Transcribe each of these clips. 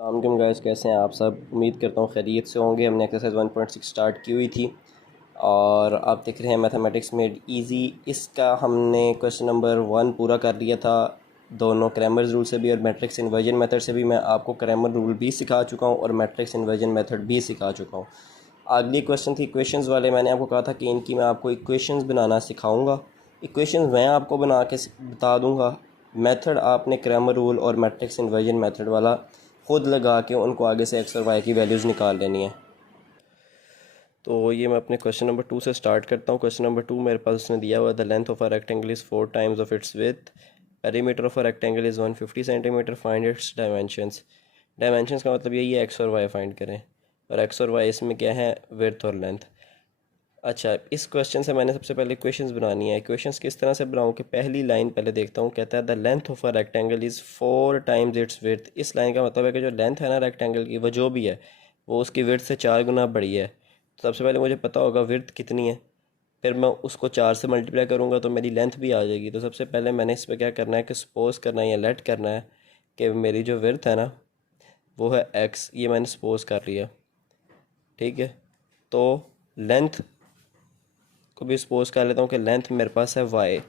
अलैक्म guys, कैसे हैं आप सब। उम्मीद करता हूँ खैरियत से होंगे। हमने एक्सरसाइज 1.6 स्टार्ट की हुई थी और आप देख रहे हैं मैथमेटिक्स मेड इजी। इसका हमने क्वेश्चन नंबर 1 पूरा कर लिया था, दोनों क्रैमर्स रूल से भी और मैट्रिक्स इन्वर्जन मेथड से भी। मैं आपको क्रैमर रूल भी सिखा चुका हूँ और मैट्रिक्स इन्वर्जन मेथड भी सिखा चुका हूँ। अगली क्वेश्चन थी इक्वेशंस वाले। मैंने आपको कहा था कि इनकी मैं आपको इक्वेशंस बनाना सिखाऊंगा। इक्वेशंस मैं आपको बना के बता दूंगा, मेथड आपने क्रैमर रूल और मैट्रिक्स इन्वर्जन मेथड वाला खुद लगा के उनको आगे से एक्स और वाई की वैल्यूज़ निकाल लेनी है। तो ये मैं अपने क्वेश्चन नंबर 2 से स्टार्ट करता हूँ। क्वेश्चन नंबर 2 मेरे पास उसने दिया हुआ, the length of a rectangle is 4 times of its width, perimeter of a rectangle is 150 centimetre, find its dimensions. Dimensions का मतलब यही है एक्स और वाई फाइंड करें, और एक्स और वाई इसमें क्या है, विड्थ और लेंथ। अच्छा, इस क्वेश्चन से मैंने सबसे पहले इक्वेशंस बनानी है। इक्वेशंस किस तरह से बनाऊँ कि पहली लाइन पहले देखता हूँ। कहता है the length of a rectangle is 4 times it's width. इस लाइन का मतलब है कि जो लेंथ है ना रेक्टेंगल की, वो जो भी है वो उसकी विड्थ से 4 गुना बड़ी है। तो सबसे पहले मुझे पता होगा विड्थ कितनी है, फिर मैं उसको 4 से मल्टीप्लाई करूँगा तो मेरी लेंथ भी आ जाएगी। तो सबसे पहले मैंने इस पर क्या करना है कि सपोज करना है या लेट करना है कि मेरी जो विड्थ है ना वो है एक्स। ये मैंने सपोज कर लिया, ठीक है। तो लेंथ को भी सपोज कर लेता हूँ कि लेंथ मेरे पास है वाई।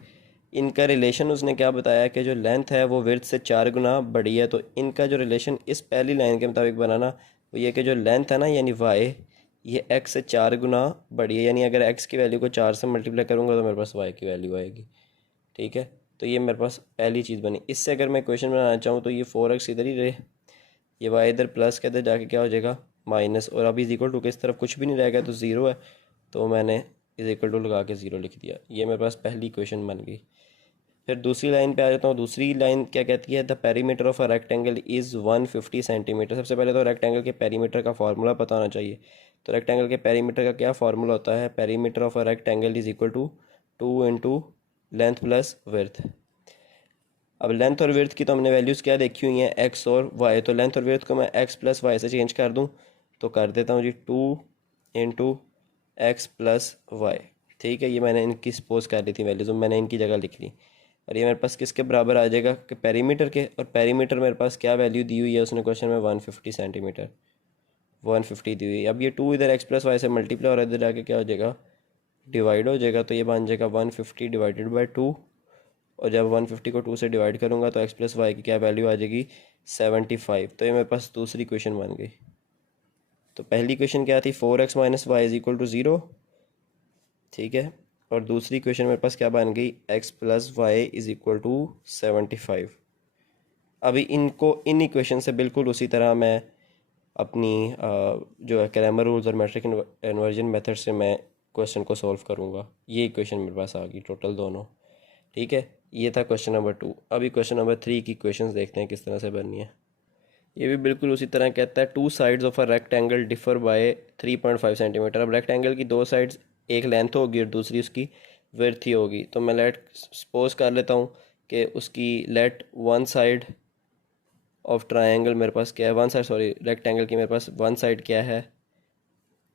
इनका रिलेशन उसने क्या बताया कि जो लेंथ है वो विड्थ से 4 गुना बड़ी है। तो इनका जो रिलेशन इस पहली लाइन के मुताबिक बनाना वो ये कि जो लेंथ है ना यानी वाई, ये एक्स से 4 गुना बड़ी है। यानी अगर एक्स की वैल्यू को 4 से मल्टीप्लाई करूँगा तो मेरे पास वाई की वैल्यू आएगी, ठीक है। तो ये मेरे पास पहली चीज़ बनी। इससे अगर मैं क्वेश्चन बनाना चाहूँ तो ये 4x इधर ही रहे, ये वाई इधर प्लस के इधर जाके क्या हो जाएगा माइनस, और अभी इज इक्वल टू के इस तरफ कुछ भी नहीं रहेगा तो ज़ीरो है। तो मैंने इज इक्वल टू लगा के ज़ीरो लिख दिया। ये मेरे पास पहली क्वेश्चन बन गई। फिर दूसरी लाइन पे आ जाता हूँ। दूसरी लाइन क्या कहती है, the perimeter of a rectangle is 150 centimetre. सबसे पहले तो रेक्टेंगल के पेरीमीटर का फार्मूला पता होना चाहिए। तो रेक्टेंगल के पेरीमीटर का क्या फार्मूला होता है, perimeter of a rectangle is equal to 2 into length plus width. अब लेंथ और विड्थ की तो हमने वैल्यूज़ क्या देखी हुई हैं, एक्स और वाई। तो लेंथ और विड्थ को मैं एक्स प्लस वाई से चेंज कर दूँ तो कर देता हूँ जी 2 इंटू एक्स प्लस वाई, ठीक है। ये मैंने इनकी सपोज कर ली थी वैल्यूज़, मैंने इनकी जगह लिख ली। और ये मेरे पास किसके बराबर आ जाएगा कि पेरीमीटर के, और पेरीमीटर मेरे पास क्या वैल्यू दी हुई है उसने क्वेश्चन में, 150 सेंटीमीटर, 150 दी हुई है। अब ये 2 इधर एक्स प्लस वाई से मल्टीप्लाई और इधर जाके क्या हो जाएगा, डिवाइड हो जाएगा। तो ये बन जाएगा 150 डिवाइडेड बाई 2, और जब 150 को 2 से डिवाइड करूँगा तो एक्स प्लस वाई की क्या वैल्यू आ जाएगी, 75। तो ये मेरे पास दूसरी क्वेश्चन बन गई। तो पहली क्वेश्चन क्या थी, 4x minus y is equal to 0, ठीक है। और दूसरी क्वेश्चन मेरे पास क्या बन गई, x plus y is equal to 75। अभी इनको इन इक्वेशन से बिल्कुल उसी तरह मैं अपनी जो है क्रैमर रूल्स और मैट्रिक इन्वर्जन मेथड से मैं क्वेश्चन को सॉल्व करूँगा। ये इक्वेशन मेरे पास आ गई टोटल दोनों, ठीक है। ये था क्वेश्चन नंबर 2। अभी क्वेश्चन नंबर 3 की क्वेश्चंस देखते हैं किस तरह से बननी है। ये भी बिल्कुल उसी तरह कहता है, two sides of a rectangle differ by 3.5 centimetre. अब रेक्टेंगल की दो साइड्स, एक लेंथ होगी और दूसरी उसकी विड्थ ही होगी। तो मैं लेट सपोज कर लेता हूँ कि उसकी let one side of triangle मेरे पास क्या है, वन साइड सॉरी रेक्टेंगल की मेरे पास वन साइड क्या है,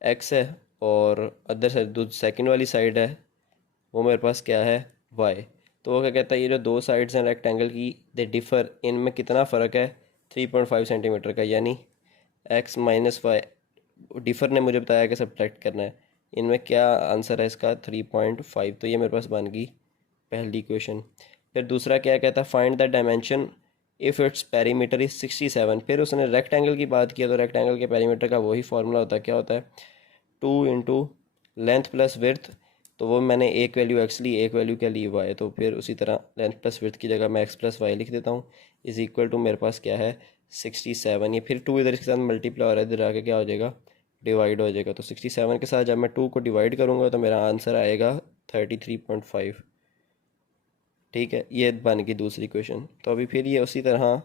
एक्स है, और अदर साइड सेकंड वाली साइड है वो मेरे पास क्या है, वाई। तो वो क्या कहता है, ये जो दो साइड्स हैं रेक्टेंगल की, दे डिफ़र, इनमें कितना फ़र्क है, 3.5 सेंटीमीटर का। यानी एक्स माइनस वाई, डिफ़र ने मुझे बताया कि सब्ट्रैक्ट करना है, इनमें क्या आंसर है इसका, 3.5। तो ये मेरे पास बन गई पहली क्वेश्चन। फिर दूसरा क्या कहता है, find the dimension if its perimeter is 67। फिर उसने रेक्टेंगल की बात किया, तो रेक्टेंगल के पेरीमीटर का वही फार्मूला होता है, क्या होता है, 2 इंटू लेंथ प्लस विड्थ। तो वो मैंने एक वैल्यू एक्स ली, एक वैल्यू क्या ली, वाई। तो फिर उसी तरह लेंथ प्लस विड्थ की जगह मैं एक्स प्लस वाई लिख देता हूँ, इज इक्वल टू मेरे पास क्या है, 67। ये फिर 2 इधर इसके साथ मल्टीप्लाई हो रहा है, इधर आके क्या हो जाएगा, डिवाइड हो जाएगा। तो 67 के साथ जब मैं 2 को डिवाइड करूँगा तो मेरा आंसर आएगा 33.5, ठीक है। ये बन गई दूसरी क्वेश्चन। तो अभी फिर ये उसी तरह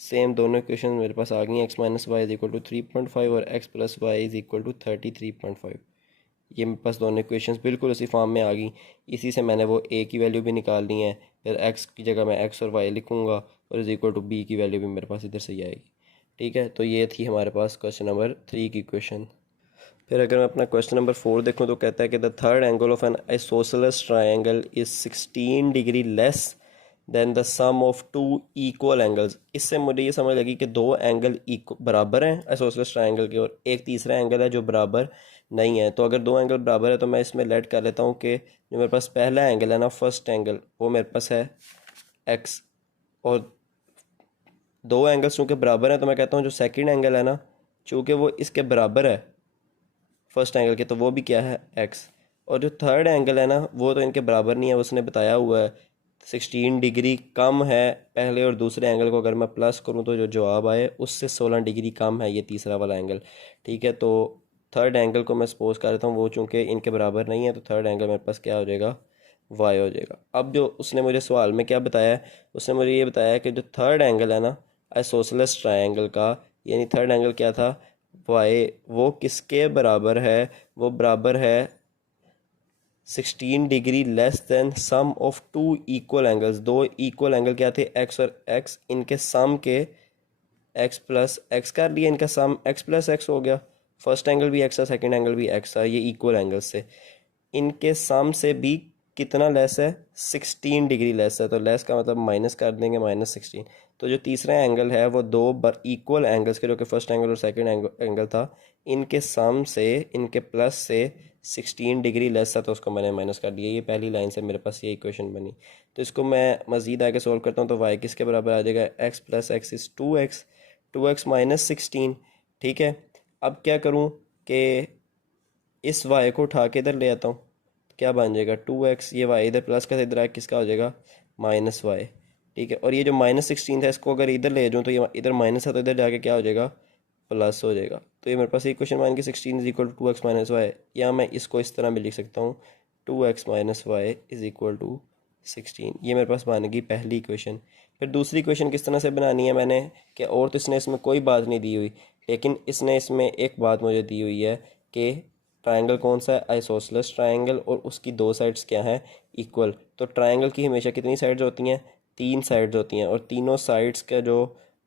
सेम दोनों क्वेश्चन मेरे पास आ गई, x minus y is equal to 3.5 और x plus y is equal to 33.5। ये मेरे पास दोनों इक्वेशंस बिल्कुल उसी फॉर्म में आ गई। इसी से मैंने वो ए की वैल्यू भी निकालनी है, फिर एक्स की जगह मैं एक्स और वाई लिखूँगा, और इज इक्वल टू बी की वैल्यू भी मेरे पास इधर से ही आएगी, ठीक है। तो ये थी हमारे पास क्वेश्चन नंबर 3 की क्वेश्चन। फिर अगर मैं अपना क्वेश्चन नंबर 4 देखूँ तो कहता है कि the third angle of an isosceles triangle is 16 degree less than the sum of two equal angles. इससे मुझे ये समझ लगी कि दो एंगल बराबर हैं आइसोसेलेस ट्रायंगल के, और एक तीसरा एंगल है जो बराबर नहीं है। तो अगर दो एंगल बराबर है तो मैं इसमें लेट कर लेता हूँ कि जो मेरे पास पहला एंगल है ना, फर्स्ट एंगल, वो मेरे पास है एक्स, और दो एंगल्स चूँकि बराबर हैं तो मैं कहता हूँ जो सेकंड एंगल है ना, चूँकि वो इसके बराबर है फर्स्ट एंगल के, तो वो भी क्या है, एक्स। और जो थर्ड एंगल है ना, वो तो इनके बराबर नहीं है, उसने बताया हुआ है 16 डिग्री कम है पहले और दूसरे एंगल को अगर मैं प्लस करूँ तो जो जवाब आए उससे 16 डिग्री कम है ये तीसरा वाला एंगल। ठीक है, तो थर्ड एंगल को मैं सपोज कर देता हूँ, वो चूँकि इनके बराबर नहीं है तो थर्ड एंगल मेरे पास क्या हो जाएगा, वाई हो जाएगा। अब जो उसने मुझे सवाल में क्या बताया है, उसने मुझे ये बताया है कि जो थर्ड एंगल है ना आइसोसेलेस ट्रायंगल का, यानी थर्ड एंगल क्या था, वाई, वो किसके बराबर है, वो बराबर है 16 degree less than sum of two equal angles. दो इक्वल एंगल क्या थे, एक्स और एक्स, इनके सम के एक्स प्लस एक्स कर लिया, इनका सम एक्स प्लस एक्स हो गया। फर्स्ट एंगल भी एक्स था, सेकंड एंगल भी एक्स था, ये इक्वल एंगल्स से। इनके सम से भी कितना लेस है, 16 डिग्री लेस है, तो लेस का मतलब माइनस कर देंगे, -16। तो जो तीसरा एंगल है वो दो इक्वल एंगल्स के, जो कि फर्स्ट एंगल और सेकंड एंगल था, इनके सम से, इनके प्लस से 16 डिग्री लेस था, तो उसको मैंने माइनस कर दिया। ये पहली लाइन से मेरे पास ये इक्वेशन बनी। तो इसको मैं मज़ीद आगे सोल्व करता हूँ, तो वाई किसके बराबर आ जाएगा, x plus x is 2x, 2x -16। ठीक है, अब क्या करूँ कि इस वाई को उठा के इधर ले आता हूँ, क्या बन जाएगा 2x, ये वाई इधर प्लस का इधर आए, किसका हो जाएगा, -y। ठीक है, और ये जो -16 था इसको अगर इधर ले जाऊँ तो ये इधर माइनस है, तो इधर जाके क्या हो जाएगा, प्लस हो जाएगा। तो ये मेरे पास इक्वेशन मान के 16 is equal to 2x -y, या मैं इसको इस तरह भी लिख सकता हूँ 2x -y is equal to 16। ये मेरे पास बन गई पहली इक्वेशन। फिर दूसरी इक्वेशन किस तरह से बनानी है मैंने, कि और तो इसने इसमें कोई बात नहीं दी हुई, लेकिन इसने इसमें एक बात मुझे दी हुई है कि ट्रायंगल कौन सा है, आइसोसेलेस ट्रायंगल, और उसकी दो साइड्स क्या हैं, इक्वल। तो ट्रायंगल की हमेशा कितनी साइड्स होती हैं, तीन साइड्स होती हैं, और तीनों साइड्स का जो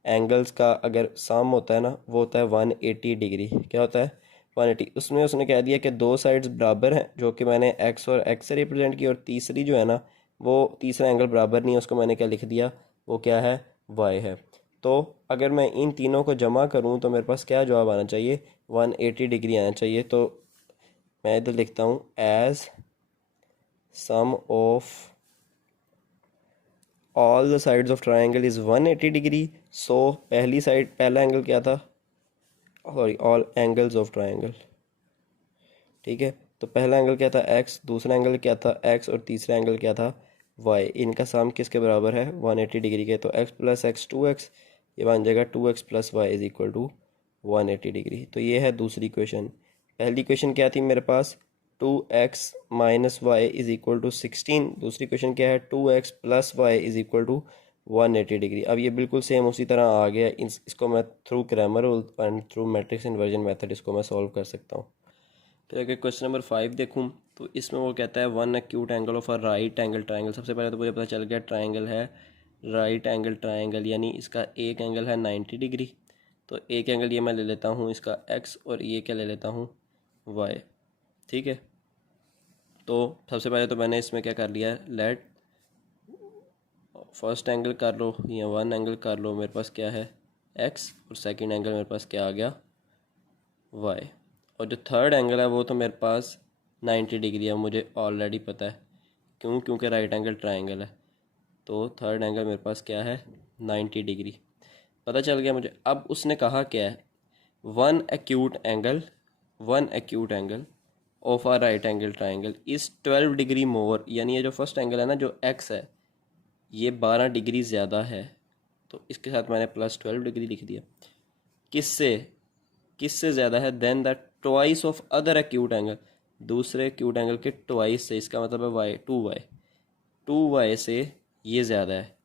एंगल्स का अगर सम होता है ना, वो होता है 180 डिग्री। क्या होता है, 180। उसमें उसने कह दिया कि दो साइड्स बराबर हैं, जो कि मैंने एक्स और एक्स से रिप्रेजेंट की, और तीसरी जो है ना, वो तीसरा एंगल बराबर नहीं है, उसको मैंने क्या लिख दिया, वो क्या है, वाई है। तो अगर मैं इन तीनों को जमा करूं तो मेरे पास क्या जवाब आना चाहिए, 180 डिग्री आना चाहिए। तो मैं इधर लिखता हूँ as sum of all the sides of triangle is 180 degree. So पहली साइड, पहला एंगल क्या था, sorry, all angles of triangle. ठीक है, तो पहला एंगल क्या था, एक्स, दूसरा एंगल क्या था, एक्स, और तीसरा एंगल क्या था, वाई। इनका सम किसके बराबर है, 180 डिग्री के। तो एक्स प्लस एक्स 2x, ये बन जाएगा 2x plus y is equal to 180 degree. तो ये है दूसरी क्वेश्चन। पहली क्वेश्चन क्या थी मेरे पास, 2x minus y is equal to 16। दूसरी क्वेश्चन क्या है, 2x plus y is equal to 180 degree. अब ये बिल्कुल सेम उसी तरह आ गया, इसको मैं through Cramer and through matrix inversion method इसको मैं सॉल्व कर सकता हूँ। फिर अगर क्वेश्चन नंबर 5 देखूँ तो इसमें वो कहता है one acute angle of a right angle triangle. सबसे पहले तो मुझे पता चल गया ट्रायंगल है राइट एंगल ट्रायंगल, यानी इसका एक एंगल है 90 डिग्री। तो एक एंगल ये मैं ले लेता हूँ इसका x, और ये क्या ले लेता हूँ, y। ठीक है, तो सबसे पहले तो मैंने इसमें क्या कर लिया है, लेट फर्स्ट एंगल कर लो या वन एंगल कर लो, मेरे पास क्या है x, और सेकंड एंगल मेरे पास क्या आ गया, y। और जो थर्ड एंगल है वो तो मेरे पास 90 डिग्री है, मुझे ऑलरेडी पता है, क्यों, क्योंकि राइट एंगल ट्रायंगल है। तो थर्ड एंगल मेरे पास क्या है, 90 डिग्री, पता चल गया मुझे। अब उसने कहा क्या है, one acute angle, one acute angle of a right angle triangle is 12 degree more, यानी ये जो फर्स्ट एंगल है ना, जो एक्स है, ये 12 डिग्री ज़्यादा है। तो इसके साथ मैंने +12 डिग्री लिख दिया। किससे, किससे ज़्यादा है, than the twice of other acute angle, दूसरे एक्यूट एंगल के ट्वाइस से। इसका मतलब है वाई, 2y से ये ज़्यादा है,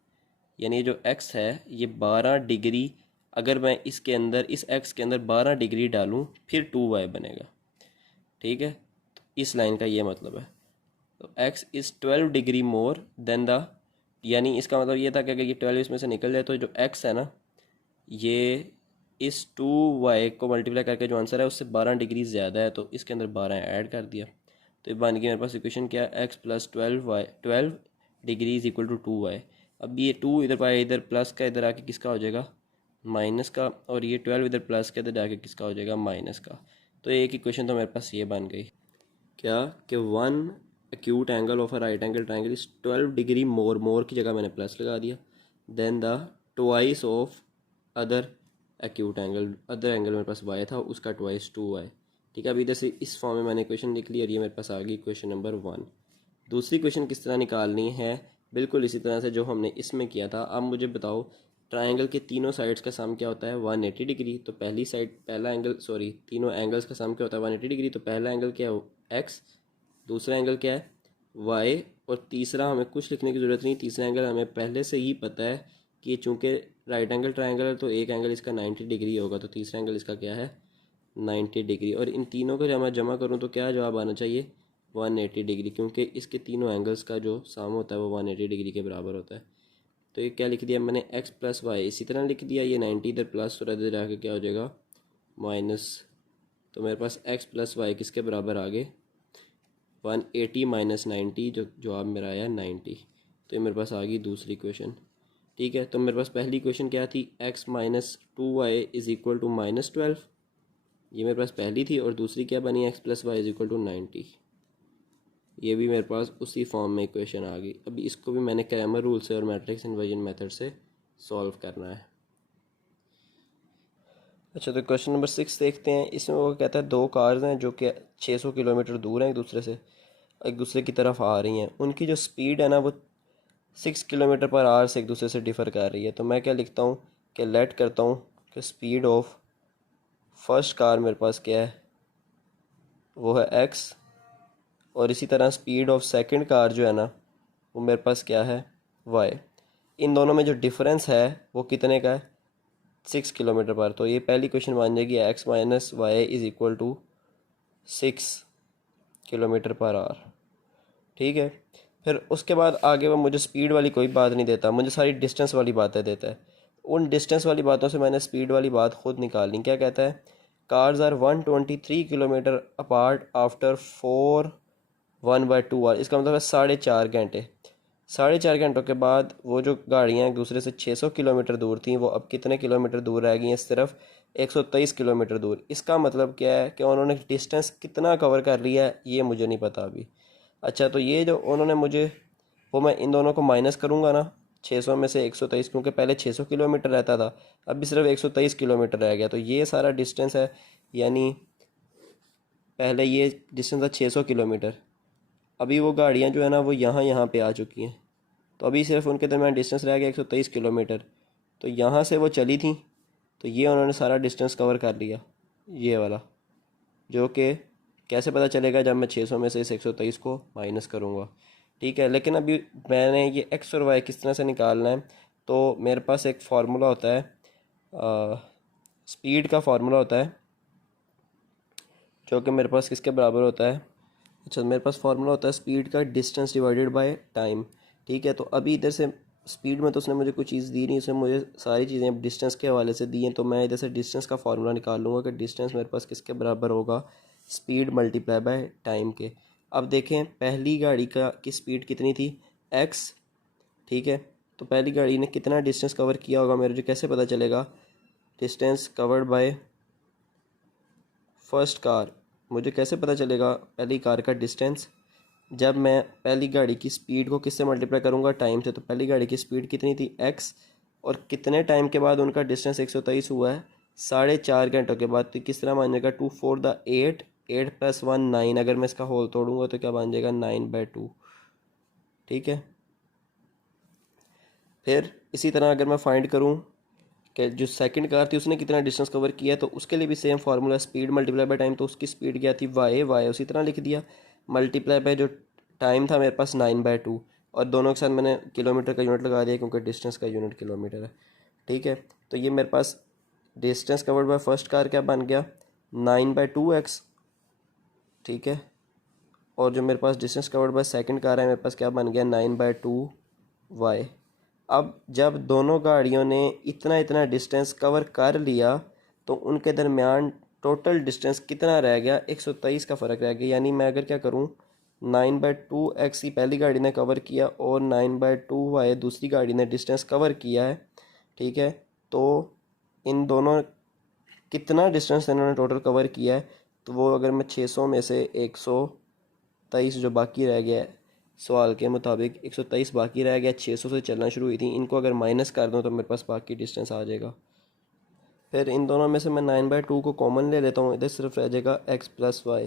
यानी जो x है ये 12 डिग्री, अगर मैं इसके अंदर, इस x के अंदर 12 डिग्री डालूँ फिर 2y बनेगा। ठीक है, तो इस लाइन का ये मतलब है। तो x is 12 degree more than the, यानी इसका मतलब ये था कि अगर ये 12 इसमें से निकल जाए तो जो x है ना, ये इस 2y को मल्टीप्लाई करके जो आंसर है उससे 12 डिग्री ज़्यादा है, तो इसके अंदर 12 ऐड कर दिया। तो ये बन गई मेरे पास इक्वेशन क्या है, x plus 12 degree is equal to 2y। अब ये 2 इधर पाए, इधर प्लस का इधर आके किसका हो जाएगा, माइनस का, और ये 12 इधर प्लस का इधर जाके किसका हो जाएगा, माइनस का। तो एक इक्वेशन तो मेरे पास ये बन गई, क्या कि one acute angle of a right angle triangle is 12 degree more की जगह मैंने प्लस लगा दिया, then the twice of other acute angle, other angle मेरे पास वाई था, उसका ट्वाइस 2y। ठीक है, अब इधर से इस फॉर्म में मैंने इक्वेशन लिख ली और ये मेरे पास आ गई इक्वेशन नंबर 1। दूसरी क्वेश्चन किस तरह निकालनी है, बिल्कुल इसी तरह से जो हमने इसमें किया था। अब मुझे बताओ ट्रायंगल के तीनों साइड्स का सम क्या होता है, 180 डिग्री। तो पहली साइड, पहला एंगल, सॉरी, तीनों एंगल्स का सम क्या होता है, 180 डिग्री। तो पहला एंगल क्या है, एक्स, दूसरा एंगल क्या है, वाई, और तीसरा हमें कुछ लिखने की ज़रूरत नहीं, तीसरा एंगल हमें पहले से ही पता है कि चूँकि राइट एंगल ट्रायंगल है तो एक एंगल इसका 90 डिग्री होगा, तो तीसरा एंगल इसका क्या है, 90 डिग्री। और इन तीनों को जब मैं जमा करूँ तो क्या जवाब आना चाहिए, 180 डिग्री, क्योंकि इसके तीनों एंगल्स का जो सम होता है वो 180 डिग्री के बराबर होता है। तो ये क्या लिख दिया मैंने, x प्लस वाई, इसी तरह लिख दिया, ये 90 इधर प्लस और इधर जाके क्या हो जाएगा, माइनस। तो मेरे पास x प्लस वाई किसके बराबर आ गए, 180 माइनस 90, जो जवाब मेरा आया 90। तो ये मेरे पास आ गई दूसरी क्वेश्चन। ठीक है, तो मेरे पास पहली क्वेश्चन क्या थी, x minus 2y is equal to minus 12, ये मेरे पास पहली थी। और दूसरी क्या बनी, x plus y is equal to 90, ये भी मेरे पास उसी फॉर्म में इक्वेशन आ गई। अभी इसको भी मैंने क्रैमर रूल से और मैट्रिक्स इन्वर्जन मेथड से सॉल्व करना है। अच्छा, तो क्वेश्चन नंबर 6 देखते हैं। इसमें वो कहता है दो कार्स हैं जो कि 600 किलोमीटर दूर हैं एक दूसरे की तरफ आ रही हैं, उनकी जो स्पीड है ना वो 6 किलोमीटर पर आवर से एक दूसरे से डिफ़र कर रही है। तो मैं क्या लिखता हूँ कि लेट करता हूँ कि स्पीड ऑफ फर्स्ट कार मेरे पास क्या है, वो है x, और इसी तरह स्पीड ऑफ सेकंड कार जो है ना वो मेरे पास क्या है, y। इन दोनों में जो डिफरेंस है वो कितने का है, 6 किलोमीटर पर। तो ये पहली क्वेश्चन बन जाएगी x minus y is equal to 6 kilometre per hour. ठीक है, फिर उसके बाद आगे वो मुझे स्पीड वाली कोई बात नहीं देता, मुझे सारी डिस्टेंस वाली बातें देता है। उन डिस्टेंस वाली बातों से मैंने स्पीड वाली बात खुद निकालनी। क्या कहता है, cars are 123 kilometre apart after 4 1/2 hour. इसका मतलब है 4.5 घंटे। 4.5 घंटों के बाद वो जो गाड़ियाँ एक दूसरे से 600 किलोमीटर दूर थी वो अब कितने किलोमीटर दूर रह गई हैं, सिर्फ 123 किलोमीटर दूर। इसका मतलब क्या है कि उन्होंने डिस्टेंस कितना कवर कर लिया है ये मुझे नहीं पता अभी। अच्छा, तो ये जो उन्होंने मुझे, वो मैं इन दोनों को माइनस करूँगा ना, 600 में से 123, क्योंकि पहले 600 किलोमीटर रहता था, अभी सिर्फ 123 किलोमीटर रह गया। तो ये सारा डिस्टेंस है, यानी पहले ये डिस्टेंस था 600 किलोमीटर, अभी वो गाड़ियाँ जो है ना वो यहाँ यहाँ पे आ चुकी हैं, तो अभी सिर्फ उनके दरमियान डिस्टेंस रह गया 123 किलोमीटर। तो यहाँ से वो चली थी, तो ये उन्होंने सारा डिस्टेंस कवर कर लिया, ये वाला, जो कि कैसे पता चलेगा, जब मैं 600 में से इस 123 को माइनस करूँगा। ठीक है, लेकिन अभी मैंने ये एक्स और वाई किस तरह से निकालना है, तो मेरे पास एक फार्मूला होता है, स्पीड का फार्मूला होता है, जो कि मेरे पास किसके बराबर होता है, अच्छा, मेरे पास फार्मूला होता है स्पीड का डिस्टेंस डिवाइडेड बाय टाइम। ठीक है, तो अभी इधर से स्पीड में तो उसने मुझे कुछ चीज़ दी नहीं, उसने मुझे सारी चीज़ें डिस्टेंस के हवाले से दी हैं। तो मैं इधर से डिस्टेंस का फार्मूला निकाल लूँगा कि डिस्टेंस मेरे पास किसके बराबर होगा, स्पीड मल्टीप्लाई बाय टाइम के। अब देखें पहली गाड़ी का की स्पीड कितनी थी, x। ठीक है, तो पहली गाड़ी ने कितना डिस्टेंस कवर किया होगा मेरे, जो कैसे पता चलेगा, distance covered by first car. मुझे कैसे पता चलेगा पहली कार का डिस्टेंस, जब मैं पहली गाड़ी की स्पीड को किससे मल्टीप्लाई करूँगा, टाइम से। तो पहली गाड़ी की स्पीड कितनी थी, x, और कितने टाइम के बाद उनका डिस्टेंस 123 हुआ है, 4.5 घंटों के बाद। तो किस तरह बन जाएगा, 2 4 8, 8 + 1 9। अगर मैं इसका होल तोड़ूंगा तो क्या बन जाएगा, 9/2। ठीक है, फिर इसी तरह अगर मैं फाइंड करूँ कि जो सेकंड कार थी उसने कितना डिस्टेंस कवर किया, तो उसके लिए भी same formula, speed multiply by time. तो उसकी स्पीड क्या थी, वाई उसी तरह लिख दिया, मल्टीप्लाई बाय जो टाइम था मेरे पास 9/2, और दोनों के साथ मैंने किलोमीटर का यूनिट लगा दिया क्योंकि डिस्टेंस का यूनिट किलोमीटर है। ठीक है, तो ये मेरे पास distance covered by first car क्या बन गया, 9/2x। ठीक है, और जो मेरे पास distance covered by second car है मेरे पास क्या बन गया, 9/2y। अब जब दोनों गाड़ियों ने इतना इतना डिस्टेंस कवर कर लिया तो उनके दरमियान टोटल डिस्टेंस कितना रह गया, 123 का फ़र्क रह गया। यानी मैं अगर क्या करूं, 9/2 x ही पहली गाड़ी ने कवर किया और 9/2 y दूसरी गाड़ी ने डिस्टेंस कवर किया है, ठीक है। तो इन दोनों कितना डिस्टेंस इन्होंने टोटल कवर किया है, तो वो अगर मैं 600 में से 123 जो बाकी रह गया है सवाल के मुताबिक 123 बाकी रह गया, 600 से चलना शुरू हुई थी, इनको अगर माइनस कर दूँ तो मेरे पास बाकी डिस्टेंस आ जाएगा। फिर इन दोनों में से मैं 9/2 को कॉमन ले लेता हूँ, इधर सिर्फ रह जाएगा x+y।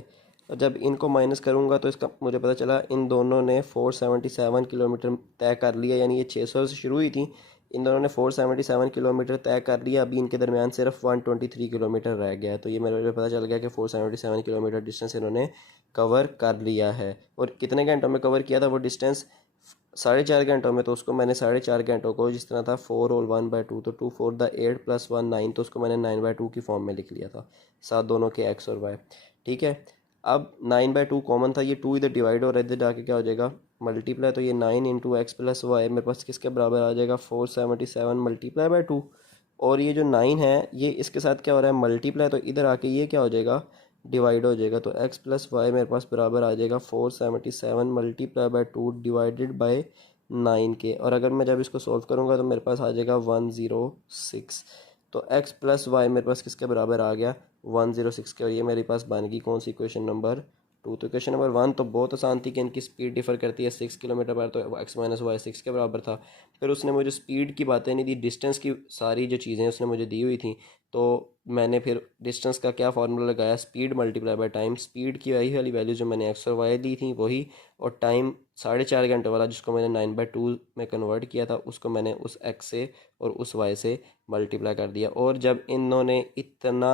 और जब इनको माइनस करूँगा तो इसका मुझे पता चला इन दोनों ने 477 किलोमीटर तय कर लिया, यानी ये 600 से शुरू हुई थी, इन दोनों ने 477 किलोमीटर तय कर लिया। अभी इनके दरमियान सिर्फ 123 किलोमीटर रह गया है, तो ये मेरे पता चल गया कि 477 किलोमीटर डिस्टेंस इन्होंने कवर कर लिया है। और कितने घंटों में कवर किया था वो डिस्टेंस? 4.5 घंटों में। तो उसको मैंने 4.5 घंटों को जिस तरह था 4 और 1/2, तो 2 4 8 + 1 9, तो उसको मैंने 9/2 की फॉर्म में लिख लिया था, साथ दोनों के x और y, ठीक है। अब 9/2 कॉमन था, ये 2 इधर डिवाइड हो रहा है, इधर जाके क्या हो जाएगा मल्टीप्लाई, तो ये 9 × x+y मेरे पास किसके बराबर आ जाएगा 477 × 2। और ये जो 9 है ये इसके साथ क्या हो रहा है मल्टीप्लाई, तो इधर आके ये क्या हो जाएगा डिवाइड हो जाएगा, तो x+y मेरे पास बराबर आ जाएगा 477 × 2 डिवाइडेड बाय 9 के। और अगर मैं जब इसको सॉल्व करूँगा तो मेरे पास आ जाएगा 106। तो x+y मेरे पास किसके बराबर आ गया 106 के, और ये मेरे पास बन गई कौन सी क्वेश्चन नंबर 2। तो क्वेश्चन नंबर 1 तो बहुत आसान थी कि इनकी स्पीड डिफर करती है 6 किलोमीटर पर, तो x-y 6 के बराबर था। फिर उसने मुझे स्पीड की बातें नहीं दी, डिस्टेंस की सारी जो चीज़ें उसने मुझे दी हुई थी, तो मैंने फिर डिस्टेंस का क्या फार्मूला लगाया, speed multiply by time. Speed की वही वाली वैल्यू जो मैंने x और y दी थी वही, और टाइम 4.5 घंटे वाला जिसको मैंने 9/2 में कन्वर्ट किया था उसको मैंने उस x से और उस y से मल्टीप्लाई कर दिया। और जब इन्होंने इतना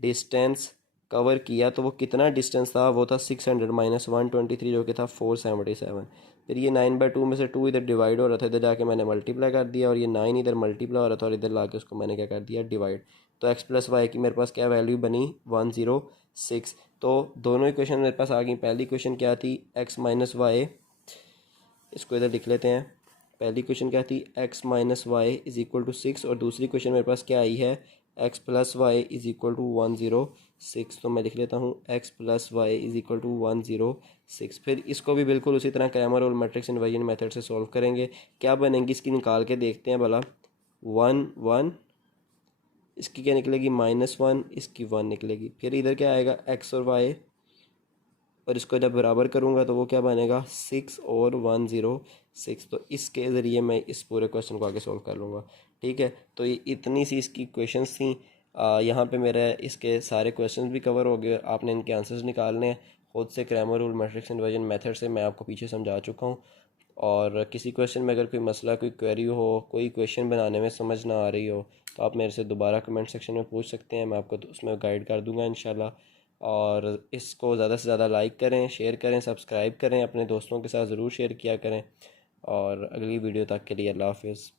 डिस्टेंस कवर किया तो वो कितना डिस्टेंस था, वो था 600 माइनस 123 जो कि था 477। फिर ये 9/2 में से 2 इधर डिवाइड हो रहा था, इधर जाके मैंने मल्टीप्लाई कर दिया, और ये 9 इधर मल्टीप्लाई हो रहा था और इधर ला के उसको मैंने क्या कर दिया डिवाइड। तो x+y की मेरे पास क्या वैल्यू बनी 106। तो दोनों इक्वेशन मेरे पास आ गई। पहली इक्वेशन क्या थी x-y, इसको इधर लिख लेते हैं। पहली क्वेश्चन क्या थी x-y = 6, और दूसरी क्वेश्चन मेरे पास क्या आई है x+y = 106। तो मैं लिख लेता हूँ x+y = 106। फिर इसको भी बिल्कुल उसी तरह क्रैमर और मैट्रिक्स इन्वर्जन मेथड से सॉल्व करेंगे। क्या बनेंगी इसकी निकाल के देखते हैं भला। 1 1, इसकी क्या निकलेगी -1, इसकी 1 निकलेगी। फिर इधर क्या आएगा x और y, और इसको जब बराबर करूँगा तो वो क्या बनेगा 6 और 106। तो इसके ज़रिए मैं इस पूरे क्वेश्चन को आगे सॉल्व कर लूँगा, ठीक है। तो ये इतनी सी इसकी क्वेश्चंस थी। यहाँ पे मेरे इसके सारे क्वेश्चंस भी कवर हो गए। आपने इनके आंसर्स निकालने हैं खुद से, Cramer rule matrix inversion method से मैं आपको पीछे समझा चुका हूँ। और किसी क्वेश्चन में अगर कोई मसला, कोई क्वेरी हो, कोई क्वेश्चन बनाने में समझ ना आ रही हो, तो आप मेरे से दोबारा कमेंट सेक्शन में पूछ सकते हैं, मैं आपको उसमें गाइड कर दूंगा इंशाल्लाह। और इसको ज़्यादा से ज़्यादा लाइक करें, शेयर करें, सब्सक्राइब करें, अपने दोस्तों के साथ ज़रूर शेयर किया करें। और अगली वीडियो तक के लिए अल्लाह हाफिज़।